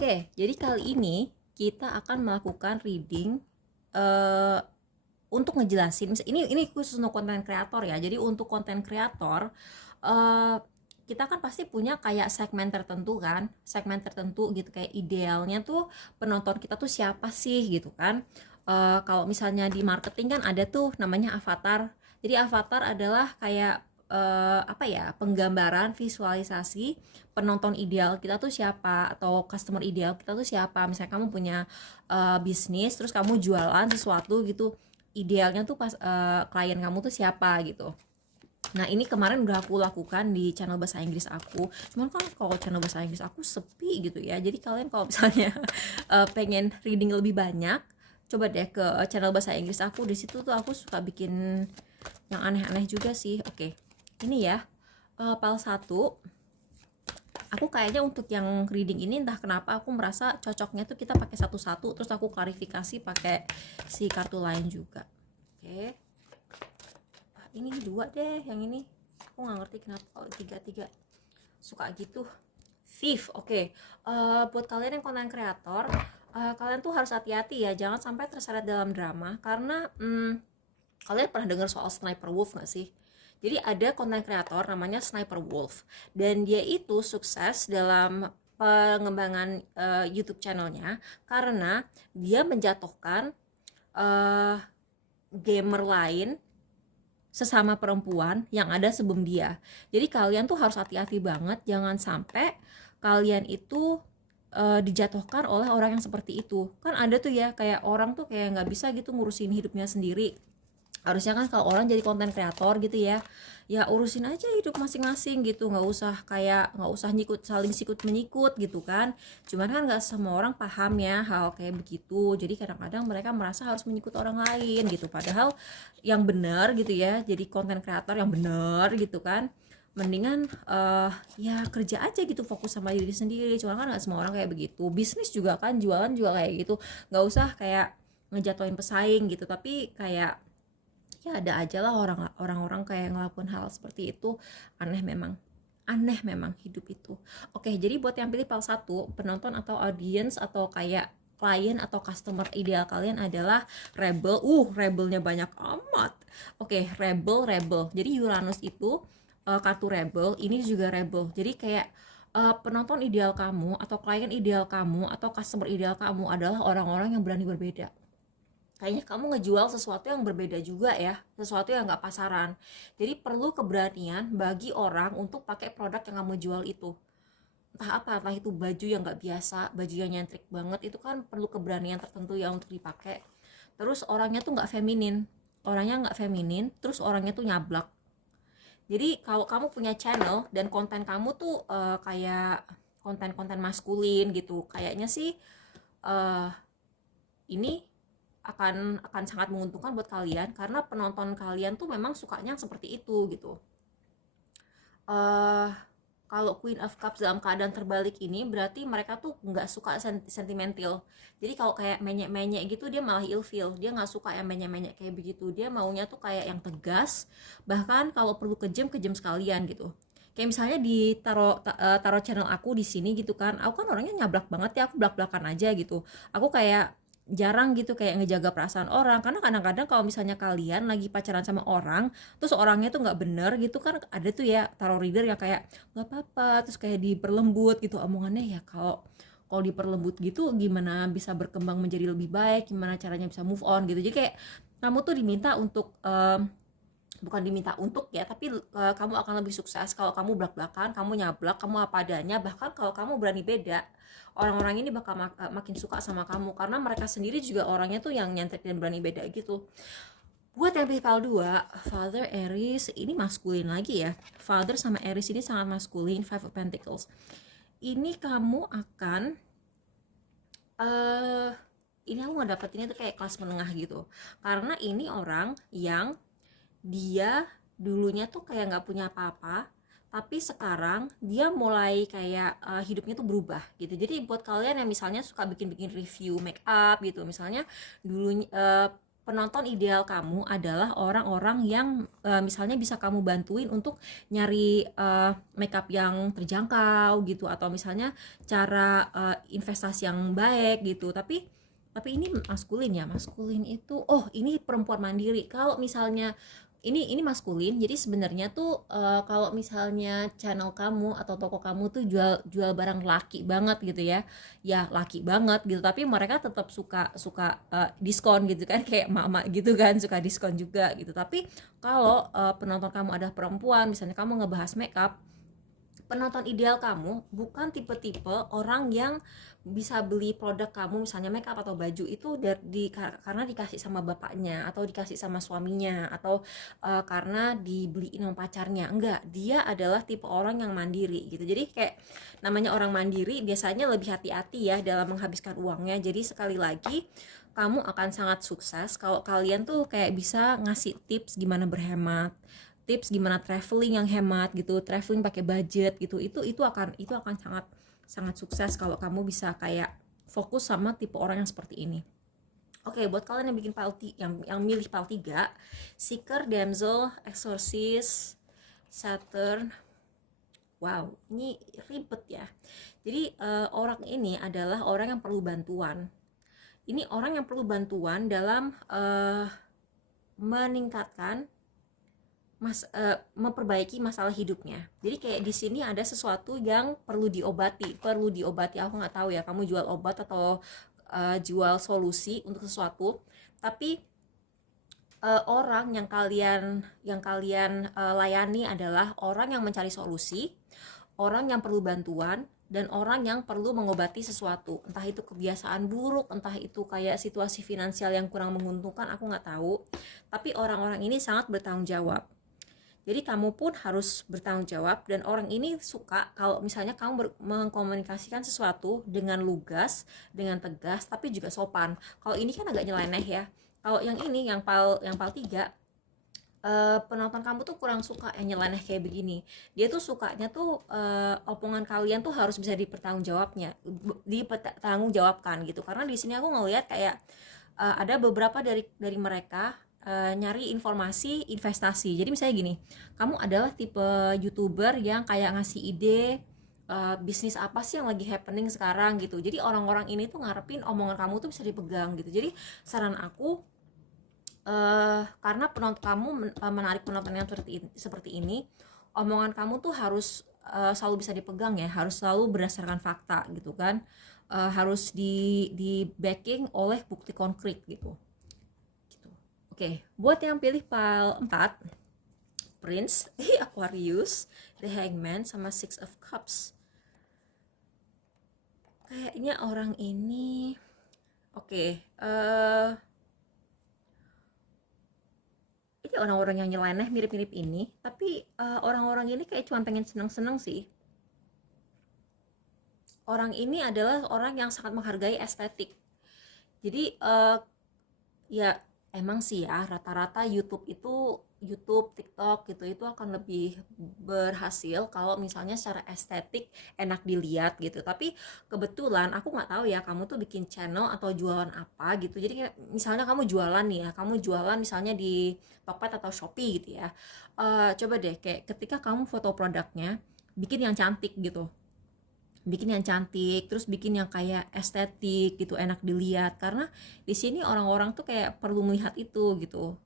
Oke, jadi kali ini kita akan melakukan reading eh, untuk ngejelasin. Ini khusus untuk konten kreator ya. Jadi untuk konten kreator eh, kita kan pasti punya kayak segmen tertentu kan, segmen tertentu gitu kayak idealnya tuh penonton kita tuh siapa sih gitu kan. Kalau misalnya di marketing kan ada tuh namanya avatar. Jadi avatar adalah kayak apa ya, penggambaran visualisasi penonton ideal kita tuh siapa atau customer ideal kita tuh siapa. Misalnya kamu punya bisnis terus kamu jualan sesuatu gitu, idealnya tuh pas klien kamu tuh siapa gitu. Nah ini kemarin udah aku lakukan di channel bahasa Inggris aku. Cuman kan kalau channel bahasa Inggris aku sepi gitu ya. Jadi kalian kalau misalnya pengen reading lebih banyak, coba deh ke channel bahasa Inggris aku. Di situ tuh aku suka bikin yang aneh-aneh juga sih. Oke, ini ya, PAL 1. Aku kayaknya untuk yang reading ini entah kenapa aku merasa cocoknya tuh kita pakai satu-satu, terus aku klarifikasi pakai si kartu lain juga. Oke. Ini dua deh, yang ini aku nggak ngerti kenapa kalau tiga suka gitu. Thief. Oke. Buat kalian yang konten kreator, kalian tuh harus hati-hati ya, jangan sampai terseret dalam drama karena kalian pernah dengar soal sniper wolf nggak sih? Jadi ada konten kreator namanya Sniper Wolf dan dia itu sukses dalam pengembangan YouTube channelnya karena dia menjatuhkan uh, gamer lain sesama perempuan yang ada sebelum dia. Jadi kalian tuh harus hati-hati banget, jangan sampai kalian itu dijatuhkan oleh orang yang seperti itu. Kan ada tuh ya kayak orang tuh kayak nggak bisa gitu ngurusin hidupnya sendiri. Harusnya kan kalau orang jadi konten kreator gitu ya, ya urusin aja hidup masing-masing gitu, nggak usah nyikut, saling sikut menyikut gitu kan. Cuman kan nggak semua orang paham ya hal kayak begitu, jadi kadang-kadang mereka merasa harus menyikut orang lain gitu, padahal yang benar gitu ya, jadi konten kreator yang benar gitu kan, mendingan ya kerja aja gitu, fokus sama diri sendiri. Cuma kan nggak semua orang kayak begitu, bisnis juga kan, jualan juga kayak gitu, nggak usah kayak ngejatuhin pesaing gitu, tapi kayak ya ada aja lah orang-orang kayak ngelakuin hal seperti itu. Aneh memang, aneh memang hidup itu. Oke, jadi buat yang pilih PAL 1, penonton atau audience atau kayak klien atau customer ideal kalian adalah rebel. Rebelnya banyak amat. Oke, rebel. Jadi Uranus itu kartu rebel, ini juga rebel. Jadi kayak penonton ideal kamu atau klien ideal kamu atau customer ideal kamu adalah orang-orang yang berani berbeda. Kayaknya kamu ngejual sesuatu yang berbeda juga ya, sesuatu yang nggak pasaran. Jadi perlu keberanian bagi orang untuk pakai produk yang kamu jual itu. Entah itu baju yang nggak biasa, baju yang nyentrik banget, itu kan perlu keberanian tertentu ya untuk dipakai. Terus orangnya tuh nggak feminin, terus orangnya tuh nyablak. Jadi kalau kamu punya channel dan konten kamu tuh kayak konten-konten maskulin gitu, kayaknya sih eh, ini akan sangat menguntungkan buat kalian karena penonton kalian tuh memang sukanya seperti itu gitu. uh, Kalau Queen of Cups dalam keadaan terbalik ini berarti mereka tuh nggak suka sentimental. Jadi kalau kayak menyek-menyek gitu dia malah ilfeel, dia nggak suka yang menyek-menyek kayak begitu, dia maunya tuh kayak yang tegas, bahkan kalau perlu kejam sekalian gitu. Kayak misalnya di taro channel aku di sini gitu kan, aku kan orangnya nyablak banget ya, aku blak-blakan aja gitu. Aku kayak jarang gitu kayak ngejaga perasaan orang, karena kadang-kadang kalau misalnya kalian lagi pacaran sama orang terus orangnya tuh nggak bener gitu kan, ada tuh ya tarot reader yang kayak nggak apa-apa terus kayak diperlembut gitu omongannya ya. Kalau kalau diperlembut gitu gimana bisa berkembang menjadi lebih baik, gimana caranya bisa move on gitu. Jadi kayak kamu tuh diminta untuk bukan diminta untuk ya, tapi kamu akan lebih sukses kalau kamu belak-belakan, kamu nyablak, kamu apa adanya. Bahkan kalau kamu berani beda, orang-orang ini bakal makin suka sama kamu karena mereka sendiri juga orangnya tuh yang nyentrik dan berani beda gitu. Buat yang pilih PAL 2, Father Aries ini maskulin lagi ya. Father sama Aries ini sangat maskulin, Five of Pentacles. Ini kamu akan eh ini aku ngedapetinnya tuh kayak kelas menengah gitu. Karena ini orang yang dia dulunya tuh kayak nggak punya apa-apa, tapi sekarang dia mulai kayak hidupnya tuh berubah gitu. Jadi buat kalian yang misalnya suka bikin-bikin review make up gitu, misalnya dulunya penonton ideal kamu adalah orang-orang yang misalnya bisa kamu bantuin untuk nyari makeup yang terjangkau gitu, atau misalnya cara investasi yang baik gitu. Tapi ini maskulin ya, maskulin itu, oh ini perempuan mandiri. Kalau misalnya ini maskulin, jadi sebenarnya tuh kalau misalnya channel kamu atau toko kamu tuh jual jual barang laki banget gitu ya, ya laki banget gitu, tapi mereka tetap suka suka diskon gitu kan, kayak mama gitu kan, suka diskon juga gitu. Tapi kalau penonton kamu ada perempuan, misalnya kamu ngebahas makeup, penonton ideal kamu bukan tipe-tipe orang yang bisa beli produk kamu, misalnya makeup atau baju itu karena dikasih sama bapaknya atau dikasih sama suaminya, atau karena dibeliin sama pacarnya. Enggak, dia adalah tipe orang yang mandiri gitu. Jadi kayak namanya orang mandiri biasanya lebih hati-hati ya dalam menghabiskan uangnya. Jadi sekali lagi, kamu akan sangat sukses kalau kalian tuh kayak bisa ngasih tips gimana berhemat, tips gimana traveling yang hemat gitu, traveling pakai budget gitu. Itu akan sangat sangat sukses kalau kamu bisa kayak fokus sama tipe orang yang seperti ini. Oke, buat kalian yang bikin yang milih file 3, Seeker, Damsel, Exorcist, Saturn. Wow, ini ribet ya. Jadi orang ini adalah orang yang perlu bantuan. Ini orang yang perlu bantuan dalam meningkatkan memperbaiki masalah hidupnya. Jadi kayak di sini ada sesuatu yang perlu diobati. Aku nggak tahu ya, kamu jual obat atau jual solusi untuk sesuatu. Tapi orang yang kalian layani adalah orang yang mencari solusi, orang yang perlu bantuan, dan orang yang perlu mengobati sesuatu. Entah itu kebiasaan buruk, entah itu kayak situasi finansial yang kurang menguntungkan, aku nggak tahu. Tapi orang-orang ini sangat bertanggung jawab. Jadi kamu pun harus bertanggung jawab, dan orang ini suka kalau misalnya kamu mengkomunikasikan sesuatu dengan lugas, dengan tegas, tapi juga sopan. Kalau ini kan agak nyeleneh ya. Kalau yang ini, yang pal 3, penonton kamu tuh kurang suka yang nyeleneh kayak begini. Dia tuh sukanya tuh omongan kalian tuh harus bisa dipertanggungjawabkan gitu. Karena di sini aku ngelihat kayak ada beberapa dari mereka nyari informasi investasi. Jadi misalnya gini, kamu adalah tipe YouTuber yang kayak ngasih ide bisnis apa sih yang lagi happening sekarang gitu. Jadi orang-orang ini tuh ngarepin omongan kamu tuh bisa dipegang gitu. Jadi saran aku, karena penonton kamu menarik penonton yang seperti ini, omongan kamu tuh harus selalu bisa dipegang ya, harus selalu berdasarkan fakta gitu kan. Harus di backing oleh bukti konkret gitu. Oke, buat yang pilih file 4, Prince, Aquarius, The Hangman, sama Six of Cups. Kayaknya orang ini, oke, ini orang-orang yang nyeleneh mirip-mirip ini, tapi orang-orang ini kayak cuma pengen seneng-seneng sih. Orang ini adalah orang yang sangat menghargai estetik. Jadi ya emang sih ya, rata-rata YouTube, TikTok gitu itu akan lebih berhasil kalau misalnya secara estetik enak dilihat gitu. Tapi kebetulan aku nggak tahu ya kamu tuh bikin channel atau jualan apa gitu. Jadi kayak misalnya kamu jualan nih ya, kamu jualan misalnya di Tokped atau Shopee gitu ya. Coba deh kayak ketika kamu foto produknya, bikin yang cantik gitu, bikin yang cantik, terus bikin yang kayak estetik gitu, enak dilihat. Karena di sini orang-orang tuh kayak perlu melihat itu gitu.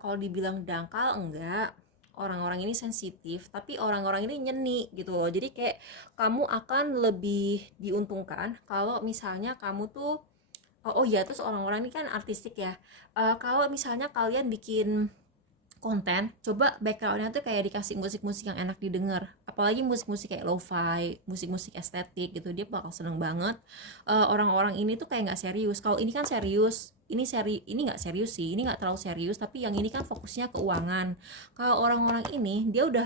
Kalau dibilang dangkal enggak, orang-orang ini sensitif, tapi orang-orang ini nyeni gitu loh. Jadi kayak kamu akan lebih diuntungkan kalau misalnya kamu tuh, oh iya, terus orang-orang ini kan artistik ya. Kalau misalnya kalian bikin konten, coba backgroundnya tuh kayak dikasih musik-musik yang enak didengar, apalagi musik-musik kayak lo-fi, musik-musik estetik gitu, dia bakal seneng banget. Orang-orang ini tuh kayak nggak serius. Kalau ini kan serius, ini nggak serius sih, ini nggak terlalu serius, tapi yang ini kan fokusnya keuangan. Kalau orang-orang ini dia udah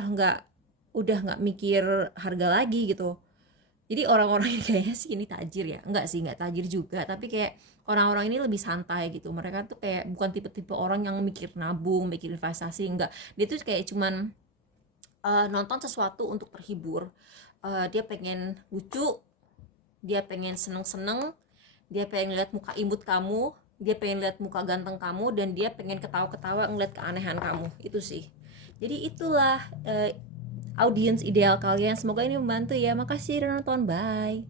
nggak mikir harga lagi gitu. Jadi orang-orang ini kayaknya sih ini tajir ya, enggak sih, enggak tajir juga, tapi kayak orang-orang ini lebih santai gitu. Mereka tuh kayak bukan tipe-tipe orang yang mikir nabung, mikir investasi, enggak. Dia tuh kayak cuman nonton sesuatu untuk terhibur. Dia pengen lucu, dia pengen seneng-seneng, dia pengen lihat muka imut kamu, dia pengen lihat muka ganteng kamu, dan dia pengen ketawa-ketawa ngeliat keanehan kamu. Itu sih. Jadi itulah audiens ideal kalian. Semoga ini membantu ya. Makasih udah nonton, bye.